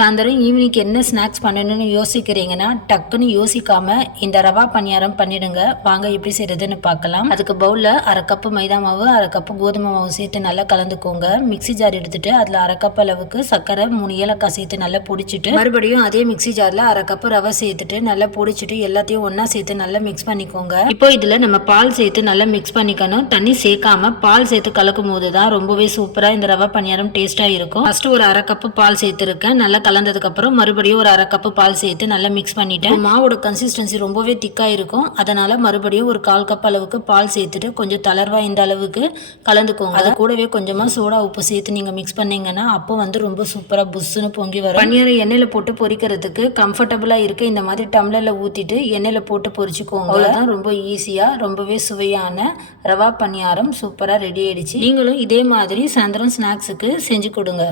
சாயந்தரம் ஈவினிங் என்ன ஸ்நாக்ஸ் பண்ணணும்னு யோசிக்கிறீங்கன்னா டக்குன்னு யோசிக்காம இந்த ரவா பணியாரம் பண்ணிடுங்க. வாங்க எப்படி செய்யறதுன்னு பார்க்கலாம். அதுக்கு பவுலில் அரை கப்பு மைதா மாவு, அரை கப்பு கோதுமை மாவு சேர்த்து நல்லா கலந்துக்கோங்க. மிக்சி ஜார் எடுத்துட்டு அதில் அரை கப் அளவுக்கு சர்க்கரை, 3 ஏலக்காய் சேர்த்து நல்லா பொடிச்சிட்டு மறுபடியும் அதே மிக்சி ஜாரில் அரை கப்பு ரவை சேர்த்துட்டு நல்லா பொடிச்சிட்டு எல்லாத்தையும் ஒன்றா சேர்த்து நல்லா மிக்ஸ் பண்ணிக்கோங்க. இப்போ இதில் நம்ம பால் சேர்த்து நல்லா மிக்ஸ் பண்ணிக்கணும். தண்ணி சேர்க்காம பால் சேர்த்து கலக்கும் போது தான் ரொம்பவே சூப்பராக இந்த ரவா பணியாரம் டேஸ்ட்டாக இருக்கும். ஃபர்ஸ்ட் ஒரு அரை கப்பு பால் சேர்த்துருக்கேன். நல்லா கலந்ததுக்கு அப்புறம் மறுபடியும் ஒரு அரை கப்பு பால் சேர்த்து நல்லா மிக்ஸ் பண்ணிட்டேன். மாவோட கன்சிஸ்டன்சி ரொம்பவே திக்கா இருக்கும். அதனால மறுபடியும் ஒரு 1/4 கப் அளவுக்கு பால் சேர்த்துட்டு கொஞ்சம் தளர்வா இந்த அளவுக்கு கலந்துக்கோங்க. அது கூடவே கொஞ்சமா சோடா உப்பு சேர்த்து நீங்க மிக்ஸ் பண்ணீங்கன்னா அப்போ ரொம்ப சூப்பரா புஷ்ஷுன்னு பொங்கி வரும். பணியாரம் எண்ணெயில போட்டு பொரிக்கிறதுக்கு கம்ஃபர்டபுளா இருக்கு. இந்த மாதிரி டம்ளர்ல ஊத்திட்டு எண்ணெயில போட்டு பொரிச்சுக்கோங்க. அவ்வளவுதான், ரொம்ப ஈஸியா ரொம்பவே சுவையான ரவா பணியாரம் சூப்பரா ரெடி ஆயிடுச்சு. நீங்களும் இதே மாதிரி சாயந்தரம் ஸ்நாக்ஸுக்கு செஞ்சு கொடுங்க.